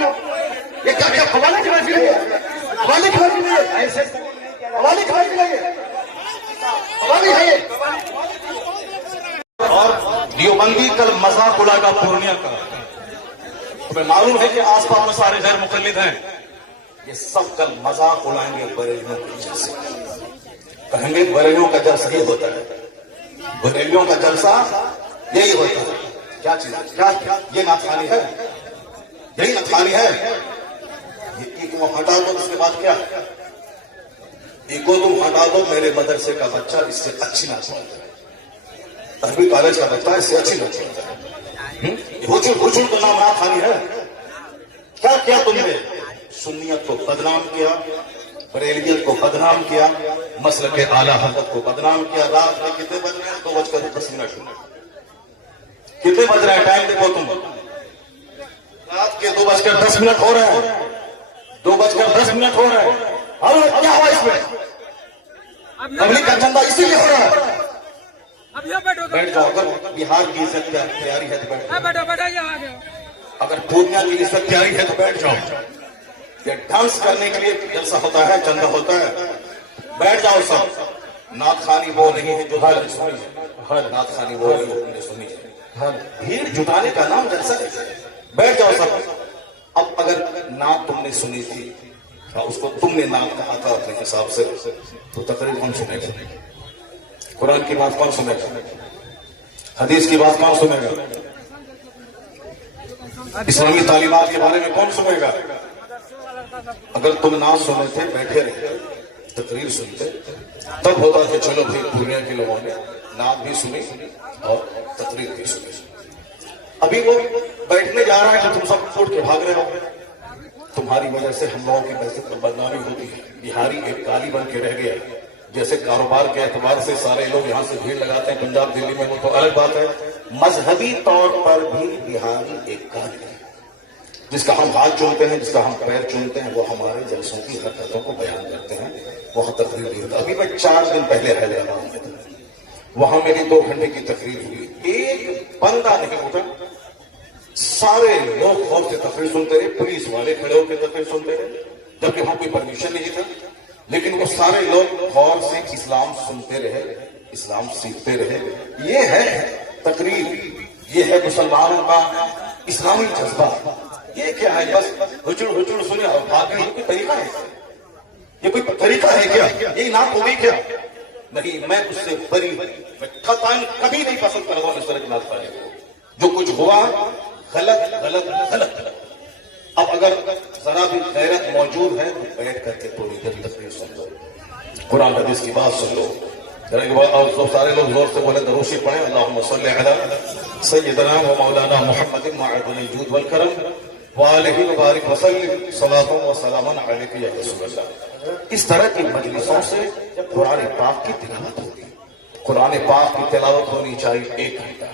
ये क्या क्या हवाले की महफिल है, हवाले की महफिल है, ऐसे हवाले की महफिल है, हवाले है। और दियोबंदी कल मजाक उड़ाएगा पूर्णिया का। तुम्हें मालूम है कि आसपास में सारे गैर मुकल्लिद हैं, ये सब कल मजाक उड़ाएंगे बरेलियों के जलसे। कहेंगे बरेलियों का जलसा ये होता है, बरेलियों का जलसा यही होता है। क्या चीज, क्या ये नाथानी है, यही नाथानी है। ये को हटा दो, उसके बाद क्या, इको तुम हटा दो, मेरे मदरसे का बच्चा इससे अच्छी नाच है, अरबी कॉलेज का बच्चा इससे अच्छी नाच है। हुजूर का नाम नाथानी है। क्या क्या तुमने सुन्नियत को बदनाम किया, बरेलियत को बदनाम किया, मसलक के आला हजरत को बदनाम किया। रात में कितने बज रहे हैं? 2:10। कितने बज रहे हैं? टाइम देखो तुम, रात के 2:10 हो रहे हैं, 2:10 हो रहे हैं। और क्या हुआ इसमें? पब्लिक का चंदा इसीलिए हो रहा है। बैठ जाओ, अगर बिहार की इज्जत तैयारी है तो बैठ जाओ, अगर पूर्णिया की इज्जत तैयारी है तो बैठ जाओ। ये डांस करने के लिए जलसा होता है, चंदा होता है, बैठ जाओ सब। नाथ खानी वो नहीं है जो तुमने सुनी है, नाथ खानी वो नहीं है तुमने सुनी है। भीड़ जुटाने का नाम जलसा है, बैठ जाओ सब। अब अगर नाथ तुमने सुनी थी, उसको तुमने नाम कहा था अपने हिसाब से, तो तकरीर कौन सुनेगा? कुरान की बात कौन सुनेगा? हदीस की बात कौन सुनेगा? इस्लामी तालीमात के बारे में कौन सुनेगा? अगर तुम ना सुने थे, बैठे रहे, तकरीर सुनते, तब होता कि चलो भाई पूर्णिया के लोगों ने नाम भी सुनी और तकरीर भी सुनी। अभी वो बैठने जा रहा है तो तुम सब उठ के भाग रहे हो। तुम्हारी वजह से हम लोगों की वैसे पर बदनामी होती है। बिहारी एक काली बन के रह गया। जैसे कारोबार के एतबार से सारे लोग यहाँ से भीड़ लगाते हैं पंजाब दिल्ली में, वो तो अलग बात है। मजहबी तौर पर भी बिहारी एक काली है, जिसका हम हाथ चूमते हैं, जिसका हम पैर चूमते हैं, वो हमारे जलसों की हरकतों को बयान करते हैं, वहां तकरीर नहीं होता। अभी मैं 4 दिन पहले हैदराबाद में था, वहां मेरी 2 घंटे की तकरीर हुई, एक बंदा नहीं उठा, सारे लोग गौर से तकरीर सुनते रहे, पुलिस वाले खड़े होकर तकरीर सुनते रहे, जबकि वहां कोई परमिशन नहीं था, लेकिन वो सारे लोग गौर से इस्लाम सुनते रहे, इस्लाम सीखते रहे। ये है तकरीर, ये है मुसलमानों का इस्लामी जज्बा। ये क्या है? बस हुजूर सुने और भागने की तरीका है? ये कोई तरीका है क्या? ये ना होगी क्या? नहीं, मैं उससे बरी, मैं कभी नहीं पसंद करता हूं इस तरह की नात पाने को। जो कुछ हुआ गलत गलत गलत। अब अगर जरा भी गैरत मौजूद है तो बैठ करके थोड़ी देर तकरीर सुन लो, कुरान हदीस की बात सुन लो। और तो सारे लोग जोर से बोले, दरूद शरीफ पढ़े, अल्लाहुम्मा सल्ली अला सय्यिदना व मौलाना मुहम्मदिन मअदुल जूद वल करम व आलिहि व बारिक व सल्लिम सलातन व सलामन अलैका या रसूलल्लाह। इस तरह की मजलिसों से कुरान पाक की तिलावत होगी। कुरान पाक की तिलावत होनी चाहिए 1 घंटा,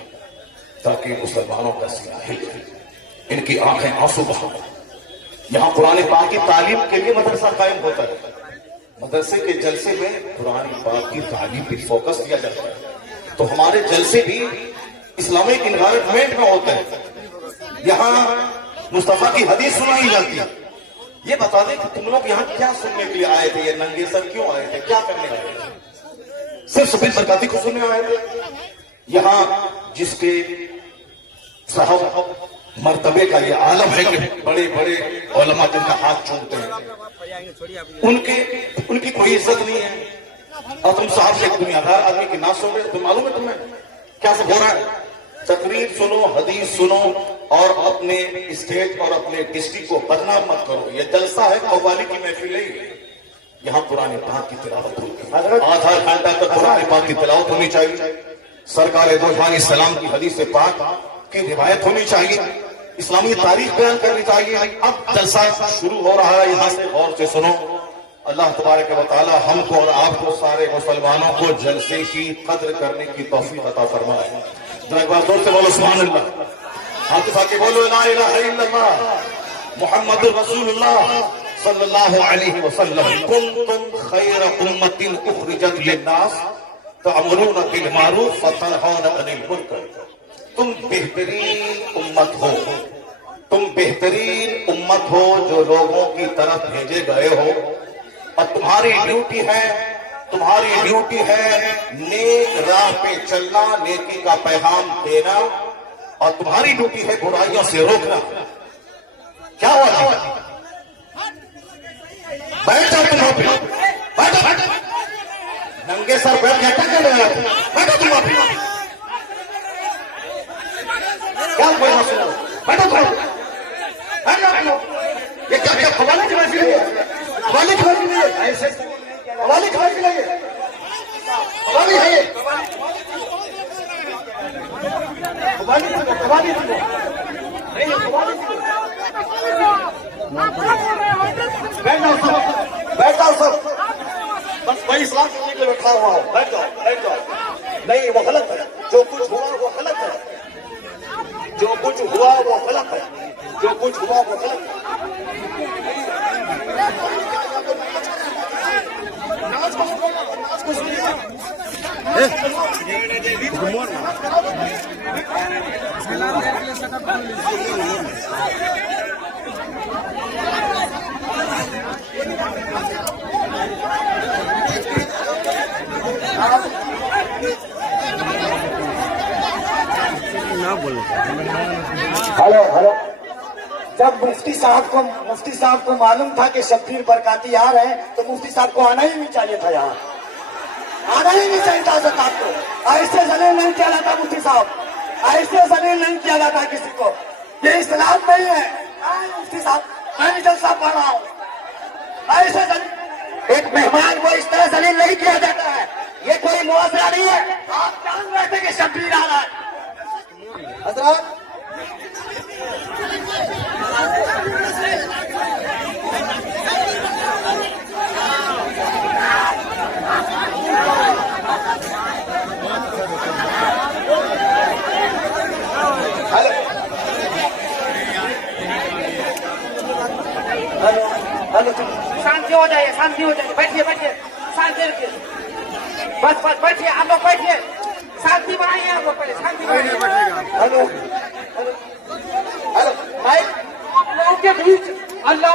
ताकि मुसलमानों का सीना हिल जाए, इनकी आंखें आंसू बहा। यहाँ कुरान पाक की तालीम के लिए मदरसा कायम होता है। मदरसे के जलसे में कुरान पाक की तालीम पर फोकस किया जाता है। तो हमारे जलसे भी इस्लामिक इन्वायरमेंट में होते हैं। यहाँ मुस्तफा की हदीस सुनाई जाती है। ये बता दें कि तुम लोग यहाँ क्या सुनने के लिए आए थे? ये नंगे सर क्यों आए थे? क्या करने आए थे? सिर्फ सफेद बरकाती को सुनने आए थे? यहाँ जिसके साहब मर्तबे का ये आलम है कि बड़े बड़े उलमा जिनका हाथ चूमते हैं, उनकी कोई इज्जत नहीं है। और तुम साहब से दुनियादार आदमी की ना सुन रहे, तो मालूम है तुम्हें क्या सब हो रहा है? तकरीर सुनो, हदीस सुनो और अपने स्टेट और अपने डिस्ट्रिक्ट को बदनाम मत करो। ये जलसा है, कव्वाली की महफिल नहीं है। यहाँ कुरान पाक की तिलावत होती है, आधा घंटा तक कुरान पाक की तिलावत होनी चाहिए। सरकार दो जहां सलाम की हदीस पाक की रिवायत होनी चाहिए, इस्लामी तारीख बयान करनी चाहिए। अब जलसा शुरू हो रहा है, यहाँ से गौर से सुनो। अल्लाह तबारक व तआला हमको और आपको सारे मुसलमानों को जलसे की कद्र करने की तौफीक अता फरमाए। जरा एक बार जोर से बोलो सुभान अल्लाह। हाथ उठा के बोलो ला इलाहा इल्लल्लाह मुहम्मदुर रसूलुल्लाह सल्लल्लाहु अलैहि वसल्लम। कुंतुम खैरा उम्मतिन उखरिजत लिन्नास तअमुरूना बिल मारूफ व तनहौना अनिल मुनकर। तुम बेहतरीन उम्मत हो, तुम बेहतरीन उम्मत मत हो जो लोगों की तरफ भेजे गए हो, और तुम्हारी ड्यूटी है नेक राह पे चलना, नेकी का पैगाम देना, और तुम्हारी ड्यूटी है बुराइयों से रोकना। क्या हुआ? बैठ जाओ तुम वहां पे, बैठो नंगे सर बैठ जाता क्या लगा? बैठो तुम वहां पे, क्या कोई मसला? बैठो तुम, बैठ जाओ। ये क्या हवाले की बाजी है? हवाले की बाजी नहीं है, ऐसे हवाले की बाजी नहीं है, हवाले है ये, हवाले बैठ जाओ सब, बस वही इस्लाम के लिए बैठा हुआ हो, बैठ जाओ। नहीं, वो गलत है, जो कुछ हुआ वो गलत है, जो कुछ हुआ वो गलत है, जो कुछ हुआ वो गलत है। हेलो, जब मुफ्ती साहब को मालूम था कि शब्बीर बरकाती आ रहे हैं, तो मुफ्ती साहब को आना ही नहीं चाहिए था, यहाँ आना ही नहीं चाहिए था। आपको ऐसे जलील नहीं किया जाता मुफ्ती साहब, ऐसे जलील नहीं किया जाता किसी को, ये इस्लाम नहीं है। मुफ्ती साहब, मैं जब साहब पढ़ रहा हूँ, ऐसे जलील एक मेहमान को इस तरह जलील नहीं किया जाता है, ये कोई मुआवजा नहीं है। आप जान रहे थे कि शब्बीर आ रहा है हजरत। हेलो, शांति हो जाइए, बैठिए, शांति रखिए, बस बैठिए, आप लोग बैठिए, शांति बनाइए, आप लोग पहले शांति बनाइए। हेलो, आप लोगों के बीच अल्लाह